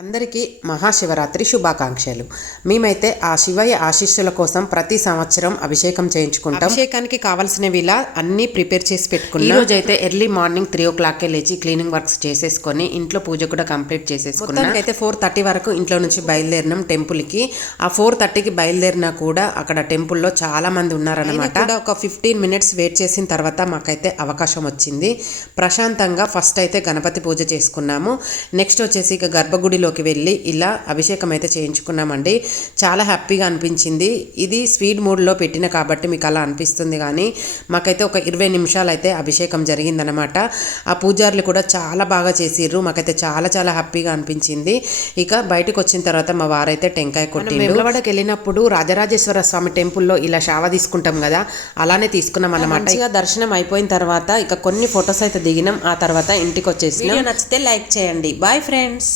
అందరికీ మహాశివరాత్రి శుభాకాంక్షలు. మేమైతే ఆ శివయ్య ఆశీస్సుల కోసం ప్రతి సంవత్సరం అభిషేకం చేయించుకుంటాం. అభిషేకానికి కావాల్సినవి ఇలా అన్నీ ప్రిపేర్ చేసి పెట్టుకున్నాం. ఈ రోజు అయితే ఎర్లీ మార్నింగ్ 3 o'clockకే లేచి క్లీనింగ్ వర్క్స్ చేసేసుకొని ఇంట్లో పూజ కూడా కంప్లీట్ చేసేసుకున్నాం. అయితే 4:30 వరకు ఇంట్లో నుంచి బయలుదేరినాం టెంపుల్కి. ఆ 4:30కి బయలుదేరినా కూడా అక్కడ టెంపుల్లో చాలా మంది ఉన్నారనమాట. ఒక 15 minutes వెయిట్ చేసిన తర్వాత మాకైతే అవకాశం వచ్చింది. ప్రశాంతంగా ఫస్ట్ అయితే గణపతి పూజ చేసుకున్నాము. నెక్స్ట్ వచ్చేసి ఇక గర్భగుడిలో వెళ్ళి ఇలా అభిషేకం అయితే చేయించుకున్నామండి. చాలా హ్యాపీగా అనిపించింది. ఇది స్వీట్ మూడ్లో పెట్టిన కాబట్టి మీకు అలా అనిపిస్తుంది, కానీ మాకైతే ఒక 20 నిమిషాలు అయితే అభిషేకం జరిగిందనమాట. ఆ పూజారులు కూడా చాలా బాగా చేసిర్రు. మాకైతే చాలా చాలా హ్యాపీగా అనిపించింది. ఇక బయటకు వచ్చిన తర్వాత మా వారైతే టెంకాయ కొట్టిండు. వేములవాడకి వెళ్ళినప్పుడు రాజరాజేశ్వర స్వామి టెంపుల్లో ఇలా షావ తీసుకుంటాం కదా, అలానే తీసుకున్నాం అనమాట. ఇక దర్శనం అయిపోయిన తర్వాత ఇక కొన్ని ఫొటోస్ అయితే దిగినాం. ఆ తర్వాత ఇంటికి వచ్చేసి నచ్చితే లైక్ చేయండి. Bye friends.